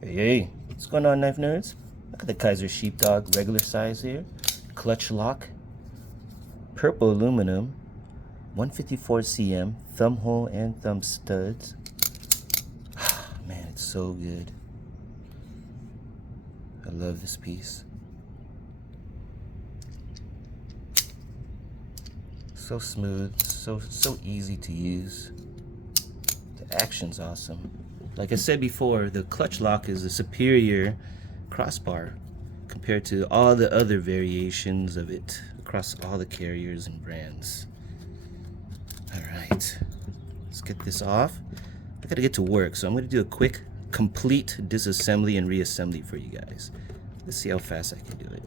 Hey, what's going on, knife nerds? Look at the Kizer Sheepdog regular size here. Clutch lock, purple aluminum, 154 cm, thumb hole and thumb studs. Man, it's so good. I love this piece. So smooth, so easy to use. The action's awesome. Like I said before, the clutch lock is a superior crossbar compared to all the other variations of it across all the carriers and brands. All right, let's get this off. I gotta get to work, so I'm gonna do a quick, complete disassembly and reassembly for you guys. Let's see how fast I can do it.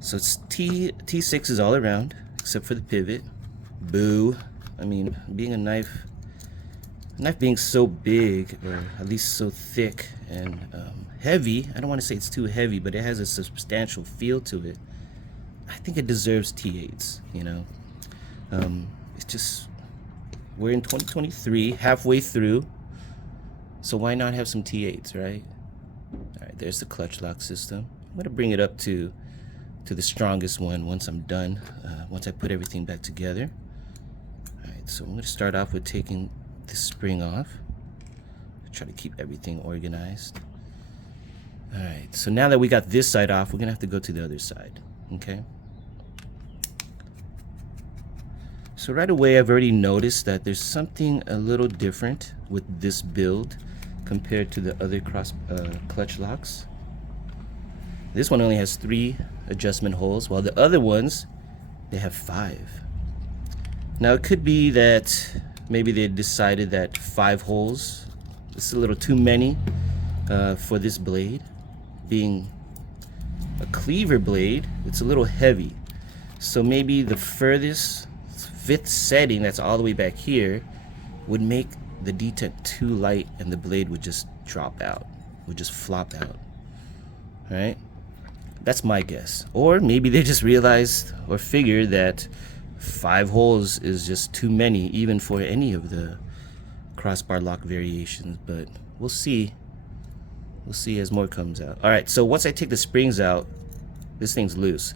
So it's T6s all around, except for the pivot. Boo. I mean, being a knife being so big, or at least so thick and heavy, I don't want to say it's too heavy, but it has a substantial feel to it. I think it deserves T8s, you know. It's just, we're in 2023, halfway through, so why not have some T8s, right? All right, there's the clutch lock system. I'm gonna bring it up to the strongest one once I'm done, once I put everything back together. All right, so I'm gonna start off with taking the spring off. Try to keep everything organized. All right, so now that we got this side off, we're gonna have to go to the other side, okay? So right away, I've already noticed that there's something a little different with this build compared to the other clutch locks. This one only has 3 adjustment holes, while the other ones, they have 5. Now it could be that maybe they decided that 5 holes is a little too many for this blade. Being a cleaver blade, it's a little heavy. So maybe the furthest 5th setting that's all the way back here would make the detent too light and the blade would just drop out, would just flop out. All right? That's my guess. Or maybe they just realized or figured that 5 holes is just too many, even for any of the crossbar lock variations, but we'll see. We'll see as more comes out. All right, so once I take the springs out, this thing's loose.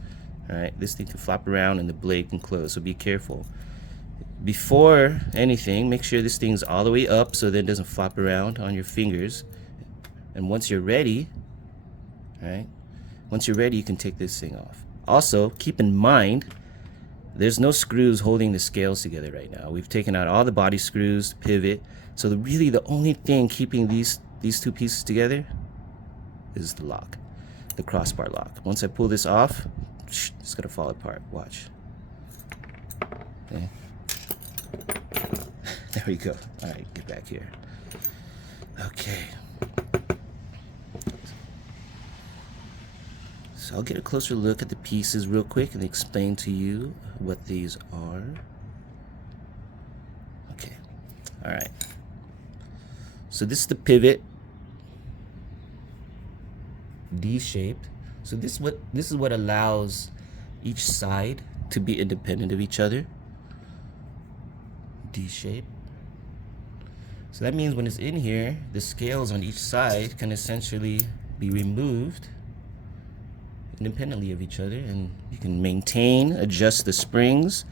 All right, this thing can flop around and the blade can close, so be careful. Before anything, make sure this thing's all the way up so that it doesn't flop around on your fingers. And once you're ready, all right, once you're ready, you can take this thing off. Also, keep in mind, there's no screws holding the scales together right now. We've taken out all the body screws, pivot. So really the only thing keeping these 2 pieces together is the lock, the crossbar lock. Once I pull this off, it's gonna fall apart. Watch. Okay. There we go. All right, get back here. Okay. So I'll get a closer look at the pieces real quick and explain to you what these are. Okay, all right. So this is the pivot, D-shaped. So this is what allows each side to be independent of each other. D-shape. So that means when it's in here, the scales on each side can essentially be removed independently of each other, and you can maintain, adjust the springs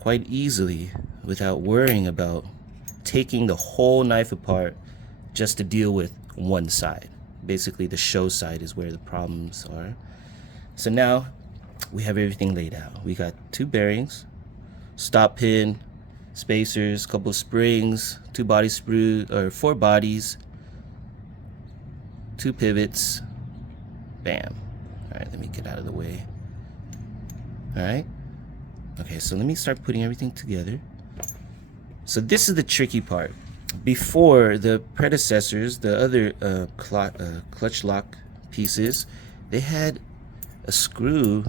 quite easily without worrying about taking the whole knife apart just to deal with one side. Basically, the show side is where the problems are. So now we have everything laid out. We got 2 bearings, stop pin, spacers, couple of springs, 2 body screws, or 4 bodies, 2 pivots, bam. All right, let me get out of the way. All right. Okay, so let me start putting everything together. So this is the tricky part. Before, the predecessors, the other clutch lock pieces, they had a screw,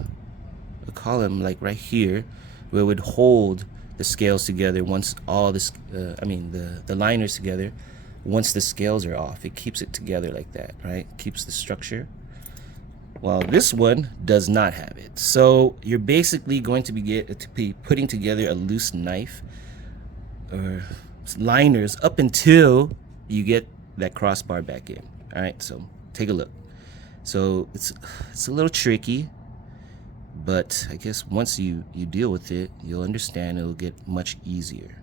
a column like right here, where it would hold the scales together once all this, the liners together. Once the scales are off, it keeps it together like that, right? Keeps the structure. Well, this one does not have it. So you're basically going to be putting together a loose knife or liners up until you get that crossbar back in. All right, so take a look. So it's a little tricky, but I guess once you deal with it, you'll understand. It'll get much easier.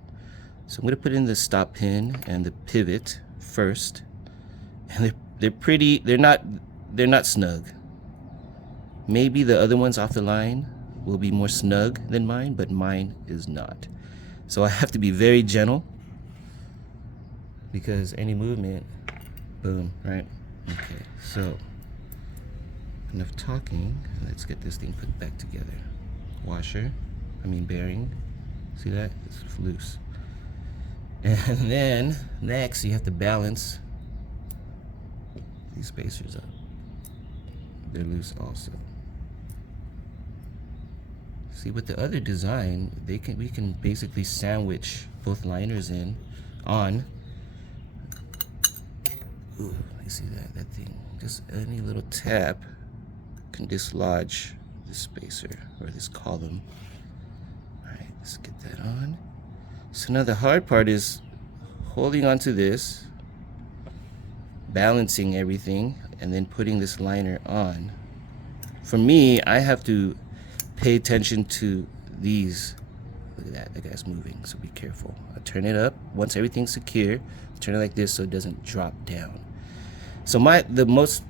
So I'm going to put in the stop pin and the pivot first, and they're not snug. Maybe the other ones off the line will be more snug than mine, but mine is not. So I have to be very gentle, because any movement, boom, right? Okay, so enough talking. Let's get this thing put back together. Bearing. See that? It's loose. And then next you have to balance these spacers up. They're loose also. See, with the other design, we can basically sandwich both liners on. Ooh, you see that thing? Just any little tap can dislodge this spacer or this column. All right, let's get that on. So now the hard part is holding onto this, balancing everything, and then putting this liner on. For me, I have to pay attention to these. Look at that, that guy's moving, so be careful. I turn it up. Once everything's secure, turn it like this so it doesn't drop down. So the most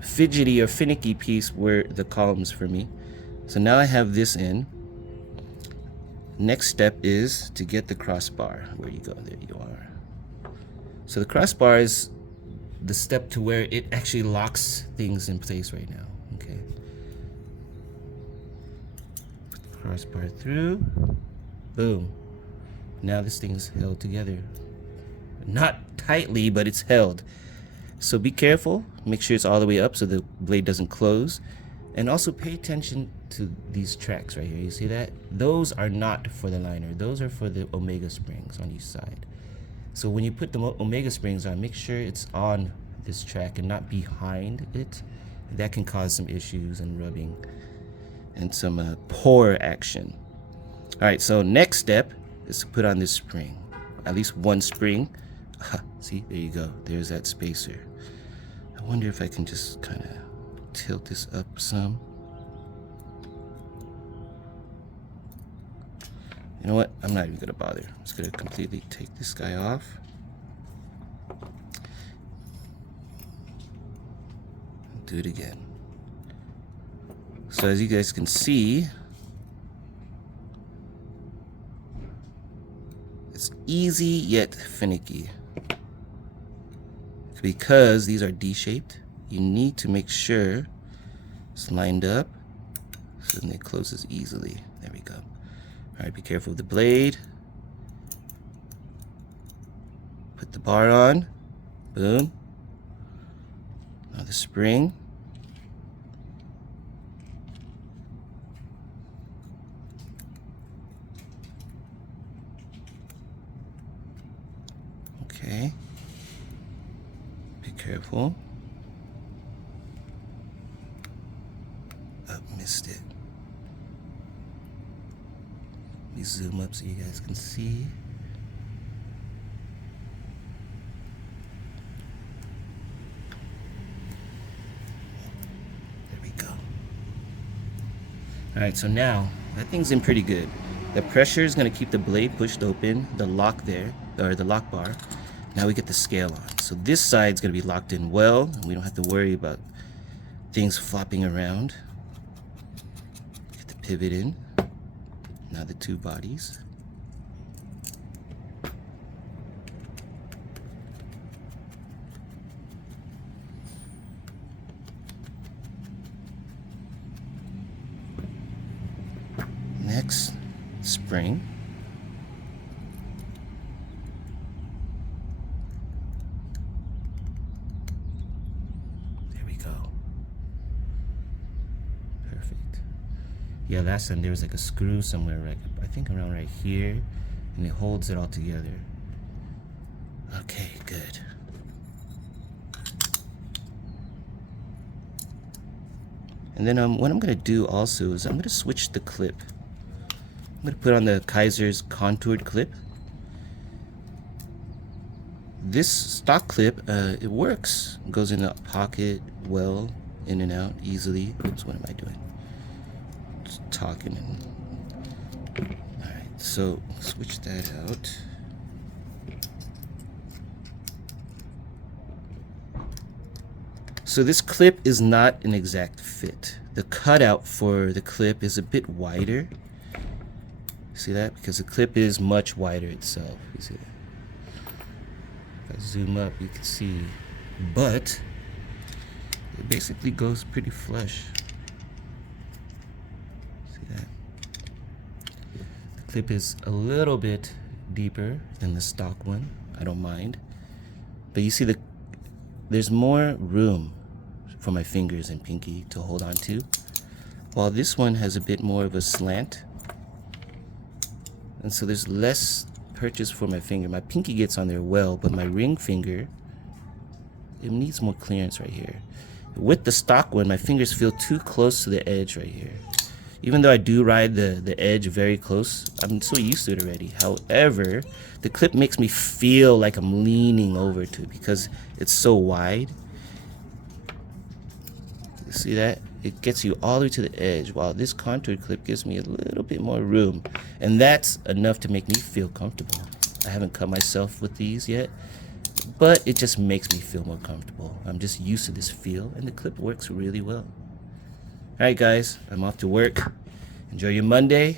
fidgety or finicky piece were the columns for me. So now I have this in. Next step is to get the crossbar. Where you go? There you are. So the crossbar is the step to where it actually locks things in place right now. Okay. Put the crossbar through. Boom. Now this thing's held together. Not tightly, but it's held. So be careful. Make sure it's all the way up so the blade doesn't close. And also pay attention to these tracks right here. You see that? Those are not for the liner. Those are for the omega springs on each side. So when you put the omega springs on, make sure it's on this track and not behind it. That can cause some issues and rubbing and some pour action. All right, so next step is to put on this spring. At least one spring. See, there you go. There's that spacer. I wonder if I can just kind of tilt this up some. You know what? I'm not even gonna bother. I'm just gonna completely take this guy off. Do it again. So as you guys can see, it's easy yet finicky. Because these are D-shaped, you need to make sure it's lined up so then it closes easily. There we go. All right, be careful with the blade. Put the bar on. Boom. Now the spring. Okay. Be careful. Oh, missed it. Let me zoom up so you guys can see. There we go. All right, so now that thing's in pretty good. The pressure is going to keep the blade pushed open, the lock there, or the lock bar. Now we get the scale on. So this side's going to be locked in well, and we don't have to worry about things flopping around. Get the pivot in. Now the two bodies. Next, spring. There we go. Perfect. Yeah, last time there was like a screw somewhere, like I think around right here, and it holds it all together. Okay, good. And then what I'm going to do also is I'm going to switch the clip. I'm going to put on the Kizer's contoured clip. this stock clip, it works. It goes in the pocket well, in and out easily. Oops, what am I doing? Just talking. All right, so switch that out. So this clip is not an exact fit. The cutout for the clip is a bit wider. See that? Because the clip is much wider itself. You see that? If I zoom up, you can see. But it basically goes pretty flush. See that? The clip is a little bit deeper than the stock one. I don't mind. But you see there's more room for my fingers and pinky to hold on to, while this one has a bit more of a slant, and so there's less purchase for my finger. My pinky gets on there well, but my ring finger, it needs more clearance right here. With the stock one, my fingers feel too close to the edge right here. Even though I do ride the edge very close, I'm so used to it already. However, the clip makes me feel like I'm leaning over to it because it's so wide. See that? It gets you all the way to the edge, while this contour clip gives me a little bit more room. And that's enough to make me feel comfortable. I haven't cut myself with these yet, but it just makes me feel more comfortable. I'm just used to this feel, and the clip works really well. Alright guys, I'm off to work. Enjoy your Monday.